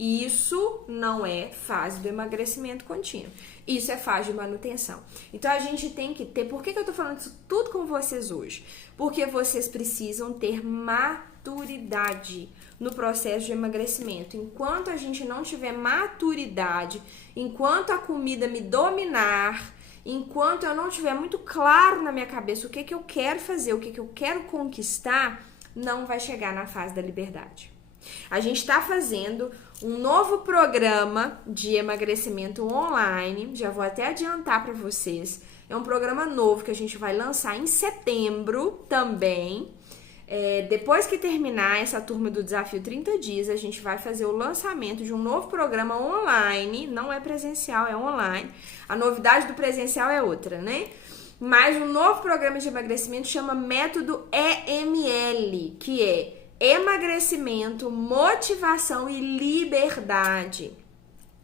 E isso não é fase do emagrecimento contínuo. Isso é fase de manutenção. Então a gente tem que ter... Por que eu tô falando isso tudo com vocês hoje? Porque vocês precisam ter maturidade no processo de emagrecimento. Enquanto a gente não tiver maturidade, enquanto a comida me dominar, enquanto eu não tiver muito claro na minha cabeça o que eu quero fazer, o que eu quero conquistar, não vai chegar na fase da liberdade. A gente está fazendo um novo programa de emagrecimento online, já vou até adiantar para vocês. É um programa novo que a gente vai lançar em setembro também. Depois que terminar essa turma do Desafio 30 Dias, a gente vai fazer o lançamento de um novo programa online, não é presencial, é online. A novidade do presencial é outra, né? Mas um novo programa de emagrecimento chama Método EML, que é emagrecimento, motivação e liberdade,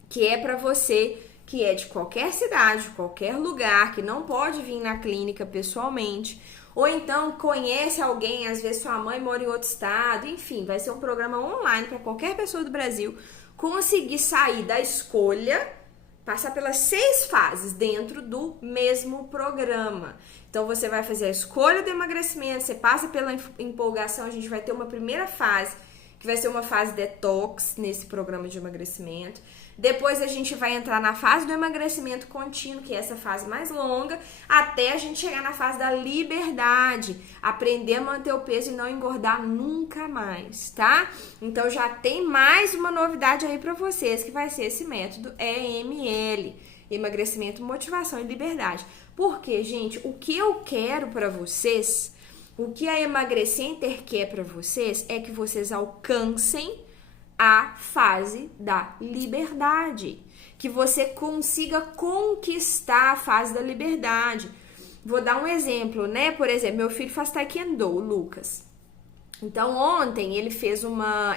que é para você que é de qualquer cidade, de qualquer lugar, que não pode vir na clínica pessoalmente, ou então conhece alguém, às vezes sua mãe mora em outro estado, enfim, vai ser um programa online para qualquer pessoa do Brasil conseguir sair da escolha, passar pelas 6 fases dentro do mesmo programa. Então, você vai fazer a escolha do emagrecimento, você passa pela empolgação, a gente vai ter uma primeira fase que vai ser uma fase detox nesse programa de emagrecimento. Depois a gente vai entrar na fase do emagrecimento contínuo, que é essa fase mais longa, até a gente chegar na fase da liberdade, aprender a manter o peso e não engordar nunca mais, tá? Então já tem mais uma novidade aí pra vocês, que vai ser esse método EML, emagrecimento, motivação e liberdade. Porque, gente, o que eu quero pra vocês, o que a Emagrecenter quer pra vocês é que vocês alcancem a fase da liberdade, que você consiga conquistar a fase da liberdade. Vou dar um exemplo, né? Por exemplo, meu filho faz taekwondo, o Lucas. Então, ontem ele fez uma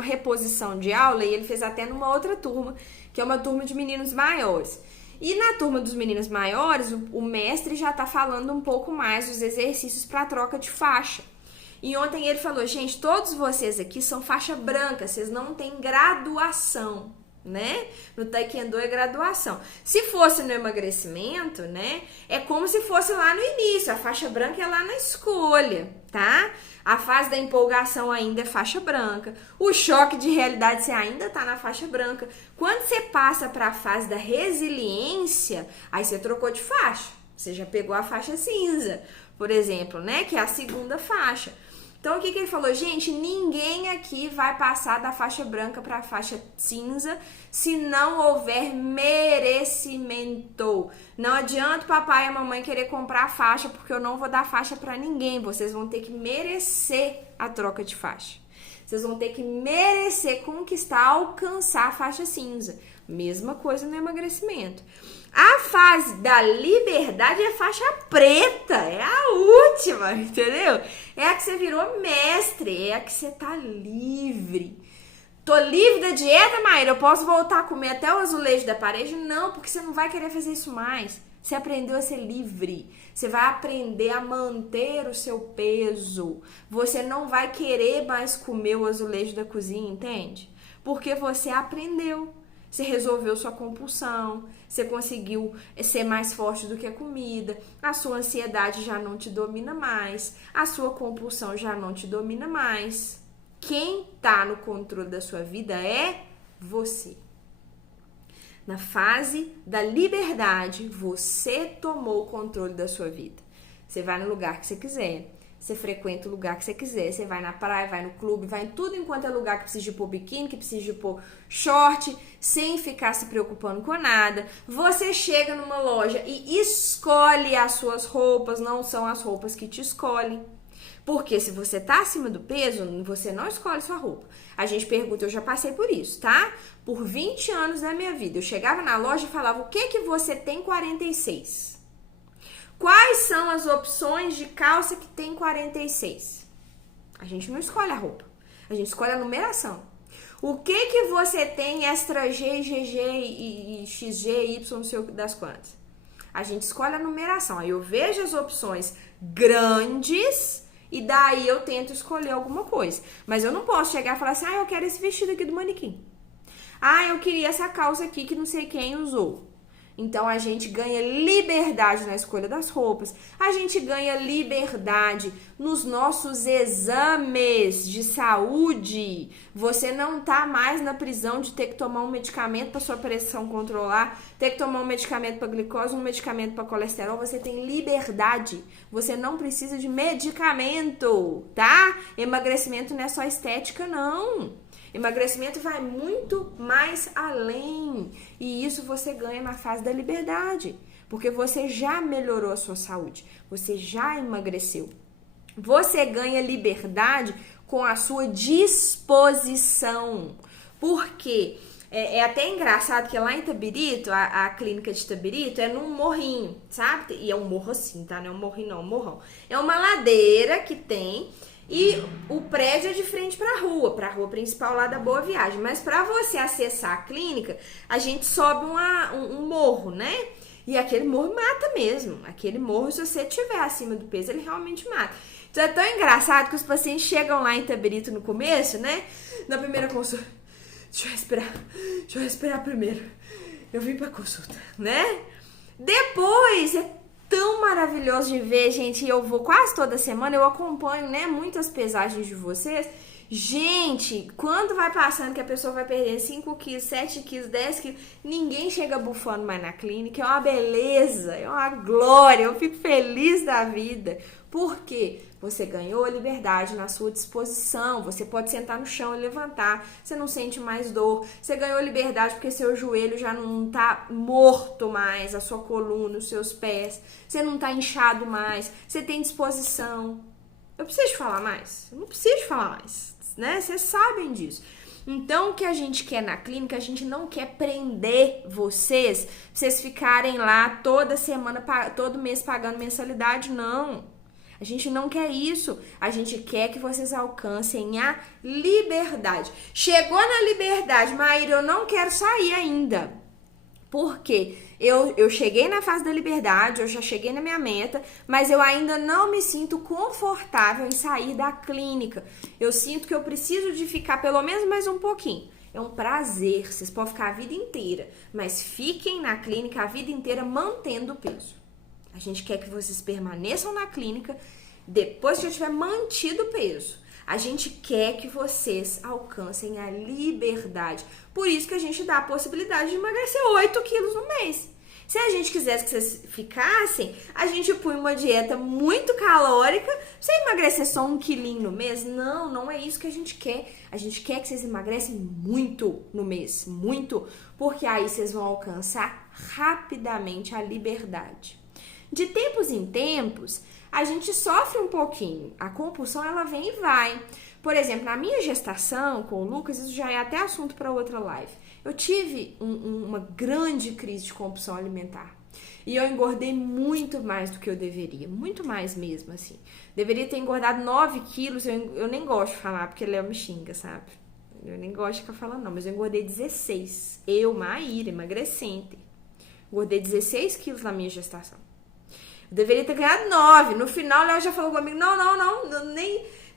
reposição de aula e ele fez até numa outra turma, que é uma turma de meninos maiores. E na turma dos meninos maiores, o mestre já tá falando um pouco mais dos exercícios para troca de faixa. E ontem ele falou, gente, todos vocês aqui são faixa branca, vocês não têm graduação, né? No taekwondo é graduação. Se fosse no emagrecimento, né? É como se fosse lá no início, a faixa branca é lá na escolha, tá? A fase da empolgação ainda é faixa branca. O choque de realidade você ainda tá na faixa branca. Quando você passa para a fase da resiliência, aí você trocou de faixa. Você já pegou a faixa cinza, por exemplo, né? Que é a segunda faixa. Então, o que ele falou? Gente, ninguém aqui vai passar da faixa branca para a faixa cinza se não houver merecimento. Não adianta o papai e a mamãe querer comprar a faixa, porque eu não vou dar faixa para ninguém. Vocês vão ter que merecer a troca de faixa. Vocês vão ter que merecer conquistar, alcançar a faixa cinza. Mesma coisa no emagrecimento. A fase da liberdade é a faixa preta, é a última, entendeu? É a que você virou mestre, é a que você tá livre. Tô livre da dieta, Maíra, eu posso voltar a comer até o azulejo da parede? Não, porque você não vai querer fazer isso mais. Você aprendeu a ser livre, você vai aprender a manter o seu peso. Você não vai querer mais comer o azulejo da cozinha, entende? Porque você aprendeu. Você resolveu sua compulsão, você conseguiu ser mais forte do que a comida, a sua ansiedade já não te domina mais, a sua compulsão já não te domina mais. Quem tá no controle da sua vida é você. Na fase da liberdade, você tomou o controle da sua vida. Você vai no lugar que você quiser. Você frequenta o lugar que você quiser, você vai na praia, vai no clube, vai em tudo enquanto é lugar que precisa de pôr biquíni, que precisa de pôr short, sem ficar se preocupando com nada. Você chega numa loja e escolhe as suas roupas, não são as roupas que te escolhem. Porque se você tá acima do peso, você não escolhe sua roupa. A gente pergunta, eu já passei por isso, tá? Por 20 anos da minha vida, eu chegava na loja e falava, o que você tem 46? Quais são as opções de calça que tem 46? A gente não escolhe a roupa, a gente escolhe a numeração. O que você tem extra G, GG e XG, Y, não sei o das quantas? A gente escolhe a numeração. Aí eu vejo as opções grandes e daí eu tento escolher alguma coisa. Mas eu não posso chegar e falar assim, eu quero esse vestido aqui do manequim. Eu queria essa calça aqui que não sei quem usou. Então, a gente ganha liberdade na escolha das roupas, a gente ganha liberdade nos nossos exames de saúde. Você não tá mais na prisão de ter que tomar um medicamento para sua pressão controlar, ter que tomar um medicamento para glicose, um medicamento para colesterol. Você tem liberdade, você não precisa de medicamento, tá? Emagrecimento não é só estética, não. Emagrecimento vai muito mais além. E isso você ganha na fase da liberdade. Porque você já melhorou a sua saúde. Você já emagreceu. Você ganha liberdade com a sua disposição. Porque é até engraçado que lá em Itabirito, a clínica de Itabirito é num morrinho, sabe? E é um morro assim, tá? Não é um morrinho não, é um morrão. É uma ladeira que tem... E o prédio é de frente para a rua principal lá da Boa Viagem. Mas para você acessar a clínica, a gente sobe um morro, né? E aquele morro mata mesmo. Aquele morro, se você estiver acima do peso, ele realmente mata. Então é tão engraçado que os pacientes chegam lá em Itabirito no começo, né? Na primeira consulta. Deixa eu respirar primeiro. Eu vim pra consulta, né? Depois tão maravilhoso de ver, gente, eu vou quase toda semana, eu acompanho, né, muitas pesagens de vocês, Gente, quando vai passando que a pessoa vai perdendo 5 quilos, 7 quilos, 10 quilos, ninguém chega bufando mais na clínica. É uma beleza, é uma glória. Eu fico feliz da vida. Por quê? Você ganhou liberdade na sua disposição. Você pode sentar no chão e levantar. Você não sente mais dor. Você ganhou liberdade porque seu joelho já não tá morto mais, a sua coluna, os seus pés. Você não tá inchado mais. Você tem disposição. Eu preciso falar mais? Eu não preciso falar mais, né? Vocês sabem disso. Então, o que a gente quer na clínica, a gente não quer prender vocês ficarem lá toda semana, todo mês pagando mensalidade, não. A gente não quer isso. A gente quer que vocês alcancem a liberdade. Chegou na liberdade, Maíra, eu não quero sair ainda. Por quê? Eu cheguei na fase da liberdade, eu já cheguei na minha meta, mas eu ainda não me sinto confortável em sair da clínica. Eu sinto que eu preciso de ficar pelo menos mais um pouquinho. É um prazer, vocês podem ficar a vida inteira, mas fiquem na clínica a vida inteira mantendo o peso. A gente quer que vocês permaneçam na clínica depois que eu tiver mantido o peso. A gente quer que vocês alcancem a liberdade. Por isso que a gente dá a possibilidade de emagrecer 8 quilos no mês. Se a gente quisesse que vocês ficassem, a gente põe uma dieta muito calórica. Você emagrecer só 1 quilinho no mês? Não, não é isso que a gente quer. A gente quer que vocês emagrecem muito no mês, muito. Porque aí vocês vão alcançar rapidamente a liberdade. De tempos em tempos, a gente sofre um pouquinho. A compulsão, ela vem e vai. Por exemplo, na minha gestação com o Lucas, isso já é até assunto para outra live. Eu tive uma grande crise de compulsão alimentar. E eu engordei muito mais do que eu deveria. Muito mais mesmo, assim. Deveria ter engordado 9 quilos. Eu nem gosto de falar, porque Léo me xinga, sabe? Eu nem gosto de ficar falando, não. Mas eu engordei 16. Eu, Maíra, emagrecente. Engordei 16 quilos na minha gestação. Eu deveria ter ganhado 9. No final, o Léo já falou comigo, não,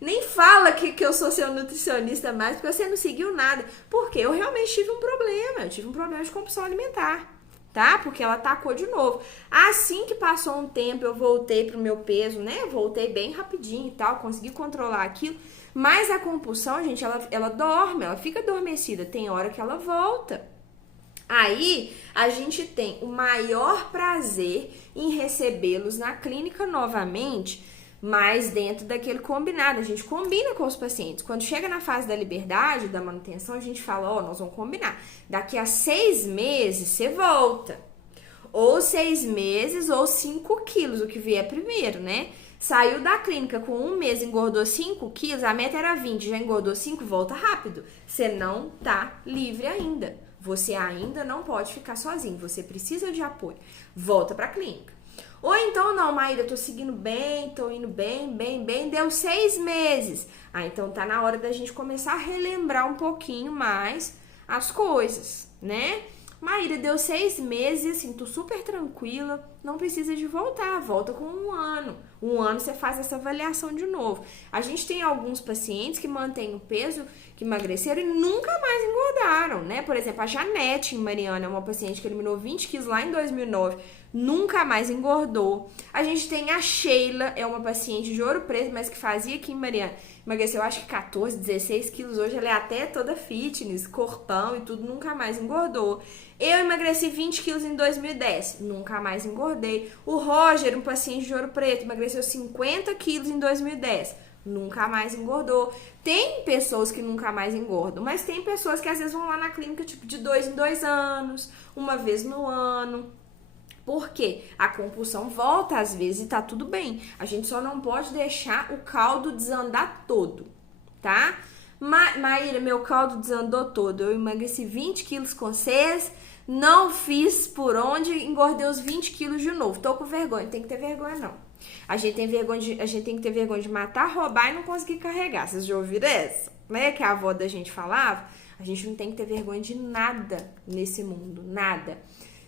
nem fala que eu sou seu nutricionista mais, porque você não seguiu nada. Porque eu realmente tive um problema. Eu tive um problema de compulsão alimentar, tá? Porque ela atacou de novo. Assim que passou um tempo, eu voltei pro meu peso, né? Voltei bem rapidinho e tal, consegui controlar aquilo. Mas a compulsão, gente, ela dorme, ela fica adormecida. Tem hora que ela volta. Aí, a gente tem o maior prazer em recebê-los na clínica novamente, mas dentro daquele combinado. A gente combina com os pacientes. Quando chega na fase da liberdade, da manutenção, a gente fala, nós vamos combinar. Daqui a 6 meses, você volta. Ou 6 meses, ou 5 quilos, o que vier primeiro, né? Saiu da clínica com 1 mês, engordou 5 quilos, a meta era 20, já engordou 5, volta rápido. Você não tá livre ainda. Você ainda não pode ficar sozinho, você precisa de apoio. Volta pra clínica. Ou então, não, Maíra, eu tô seguindo bem, tô indo bem, deu 6 meses. Então tá na hora da gente começar a relembrar um pouquinho mais as coisas, né? Maíra, deu 6 meses, assim, tô super tranquila, não precisa de voltar, volta com 1 ano. 1 ano você faz essa avaliação de novo. A gente tem alguns pacientes que mantêm o peso, que emagreceram e nunca mais engordaram, né? Por exemplo, a Janete em Mariana é uma paciente que eliminou 20 quilos lá em 2009, nunca mais engordou. A gente tem a Sheila, é uma paciente de Ouro Preto, mas que fazia aqui em Mariana, emagreceu acho que 14, 16 quilos, hoje ela é até toda fitness, corpão e tudo, nunca mais engordou. Eu emagreci 20 quilos em 2010, nunca mais engordei. O Roger, um paciente de Ouro Preto, emagreceu 50 quilos em 2010, nunca mais engordou. Tem pessoas que nunca mais engordam, mas tem pessoas que às vezes vão lá na clínica tipo de 2 em 2 anos, uma vez no ano. Por quê? A compulsão volta às vezes e tá tudo bem. A gente só não pode deixar o caldo desandar todo, tá? Maíra, meu caldo desandou todo. Eu emagreci 20 quilos com vocês, não fiz por onde, engordei os 20 quilos de novo. Tô com vergonha, não tem que ter vergonha não. A gente tem que ter vergonha de matar, roubar e não conseguir carregar. Vocês já ouviram essa? Né? Que a avó da gente falava. A gente não tem que ter vergonha de nada nesse mundo, nada.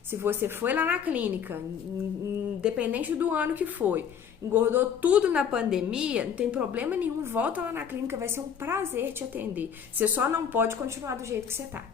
Se você foi lá na clínica, independente do ano que foi, engordou tudo na pandemia, não tem problema nenhum, volta lá na clínica, vai ser um prazer te atender. Você só não pode continuar do jeito que você tá.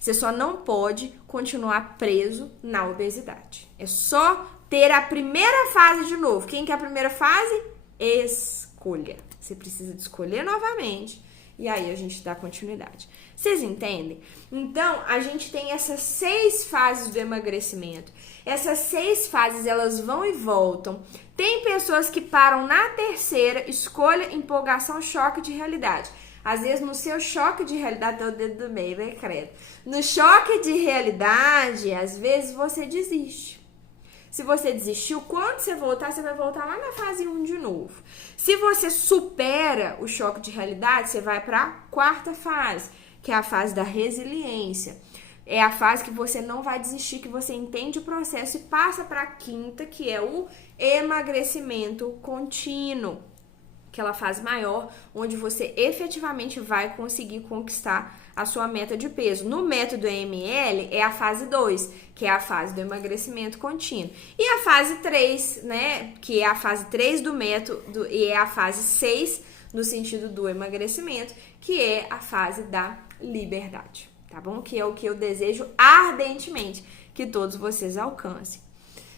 Você só não pode continuar preso na obesidade. É só ter a primeira fase de novo. Quem quer a primeira fase? Escolha. Você precisa de escolher novamente E aí a gente dá continuidade. Vocês entendem? Então, a gente tem essas 6 fases do emagrecimento. Essas 6 fases, elas vão e voltam. Tem pessoas que param na terceira, escolha, empolgação, choque de realidade. Às vezes, no seu choque de realidade, tem o dedo do meio, né, credo? No choque de realidade, às vezes, você desiste. Se você desistiu, quando você voltar, você vai voltar lá na fase 1 de novo. Se você supera o choque de realidade, você vai para a 4ª fase, que é a fase da resiliência. É a fase que você não vai desistir, que você entende o processo e passa para a 5ª, que é o emagrecimento contínuo. Aquela fase maior, onde você efetivamente vai conseguir conquistar a sua meta de peso. No método EML é a fase 2, que é a fase do emagrecimento contínuo. E a fase 3, né, que é a fase 3 do método, e é a fase 6 no sentido do emagrecimento, que é a fase da liberdade, tá bom? Que é o que eu desejo ardentemente que todos vocês alcancem.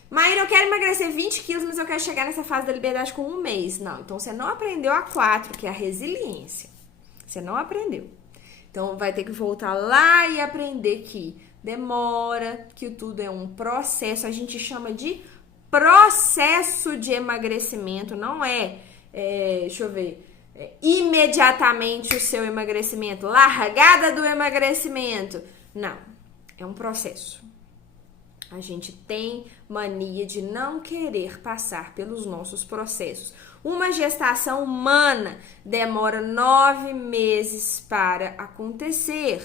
Maíra, eu quero emagrecer 20 quilos, mas eu quero chegar nessa fase da liberdade com 1 mês. Não, então você não aprendeu a 4, que é a resiliência. Você não aprendeu. Então vai ter que voltar lá e aprender que demora, que tudo é um processo. A gente chama de processo de emagrecimento, não deixa eu ver, imediatamente o seu emagrecimento, largada do emagrecimento. Não, é um processo. A gente tem mania de não querer passar pelos nossos processos. Uma gestação humana demora 9 meses para acontecer.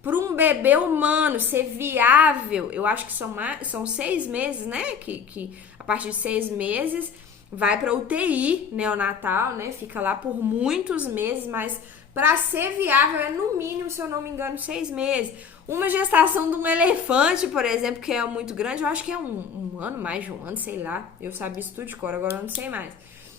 Para um bebê humano ser viável, eu acho que são 6 meses, né? Que a partir de 6 meses vai para UTI neonatal, né? Fica lá por muitos meses, mas para ser viável é no mínimo, se eu não me engano, 6 meses. Uma gestação de um elefante, por exemplo, que é muito grande, eu acho que é um ano, mais de um ano, sei lá. Eu sabia isso tudo de cor, agora eu não sei mais.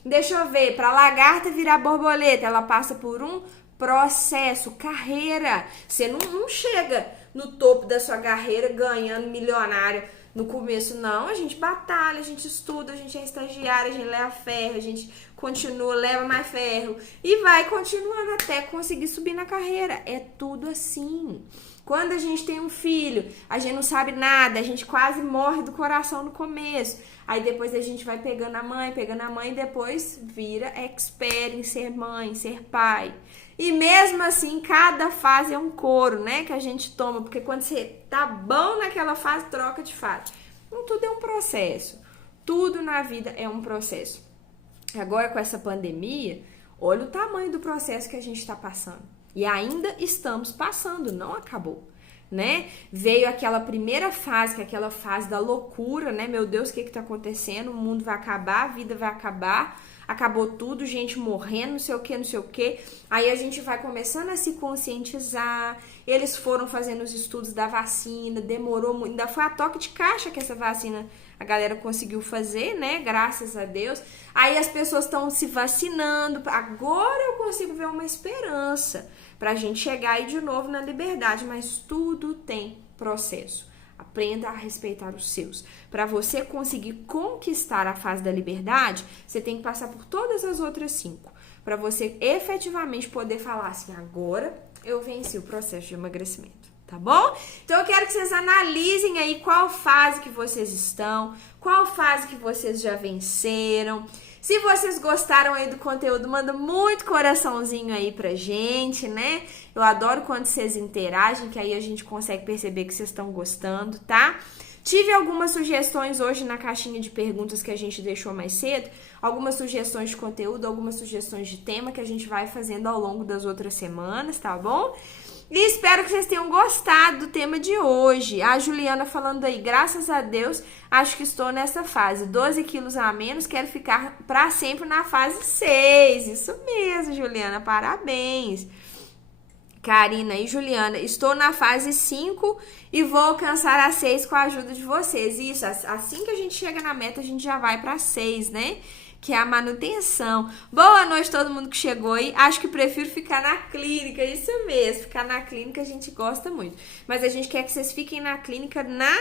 Deixa eu ver, para lagarta virar borboleta, ela passa por um processo, carreira. Você não chega no topo da sua carreira ganhando milionário no começo, não. A gente batalha, a gente estuda, a gente é estagiária, a gente leva ferro, a gente continua, leva mais ferro e vai continuando até conseguir subir na carreira. É tudo assim. Quando a gente tem um filho, a gente não sabe nada, a gente quase morre do coração no começo. Aí depois a gente vai pegando a mãe e depois vira expert em ser mãe, ser pai. E mesmo assim, cada fase é um couro, né, que a gente toma, porque quando você tá bom naquela fase, troca de fase. Então, tudo é um processo. Tudo na vida é um processo. Agora, com essa pandemia, olha o tamanho do processo que a gente está passando. E ainda estamos passando, não acabou, né? Veio aquela primeira fase, que é aquela fase da loucura, né? Meu Deus, o que tá acontecendo? O mundo vai acabar, a vida vai acabar, acabou tudo, gente morrendo, não sei o que. Aí a gente vai começando a se conscientizar. Eles foram fazendo os estudos da vacina, demorou muito, ainda foi a toque de caixa que essa vacina a galera conseguiu fazer, né? Graças a Deus. Aí as pessoas estão se vacinando. Agora eu consigo ver uma esperança pra gente chegar aí de novo na liberdade. Mas tudo tem processo. Aprenda a respeitar os seus. Para você conseguir conquistar a fase da liberdade, você tem que passar por todas as outras 5. Para você efetivamente poder falar assim, agora eu venci o processo de emagrecimento. Tá bom? Então eu quero que vocês analisem aí qual fase que vocês estão, qual fase que vocês já venceram. Se vocês gostaram aí do conteúdo, manda muito coraçãozinho aí pra gente, né? Eu adoro quando vocês interagem, que aí a gente consegue perceber que vocês estão gostando, tá? Tive algumas sugestões hoje na caixinha de perguntas que a gente deixou mais cedo, algumas sugestões de conteúdo, algumas sugestões de tema que a gente vai fazendo ao longo das outras semanas, tá bom? E espero que vocês tenham gostado do tema de hoje. A Juliana falando aí, graças a Deus, acho que estou nessa fase. 12 quilos a menos, quero ficar para sempre na fase 6. Isso mesmo, Juliana, parabéns. Karina e Juliana, estou na fase 5 e vou alcançar a 6 com a ajuda de vocês. Isso, assim que a gente chega na meta, a gente já vai para 6, né? Que é a manutenção. Boa noite todo mundo que chegou aí. Acho que prefiro ficar na clínica, isso mesmo. Ficar na clínica a gente gosta muito. Mas a gente quer que vocês fiquem na clínica na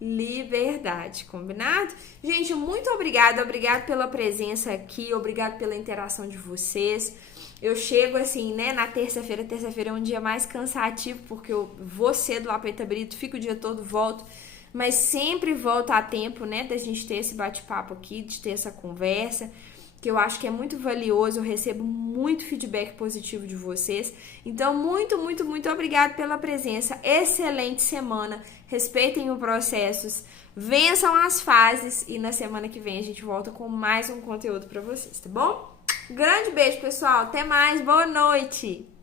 liberdade, combinado? Gente, muito obrigada pela presença aqui, obrigado pela interação de vocês. Eu chego assim, né, na terça-feira é um dia mais cansativo, porque eu vou cedo lá para Itabrito, fico o dia todo, volto, mas sempre volto a tempo, né, da gente ter esse bate-papo aqui, de ter essa conversa, que eu acho que é muito valioso, eu recebo muito feedback positivo de vocês. Então, muito obrigado pela presença. Excelente semana. Respeitem os processos, vençam as fases e na semana que vem a gente volta com mais um conteúdo para vocês, tá bom? Grande beijo, pessoal. Até mais. Boa noite.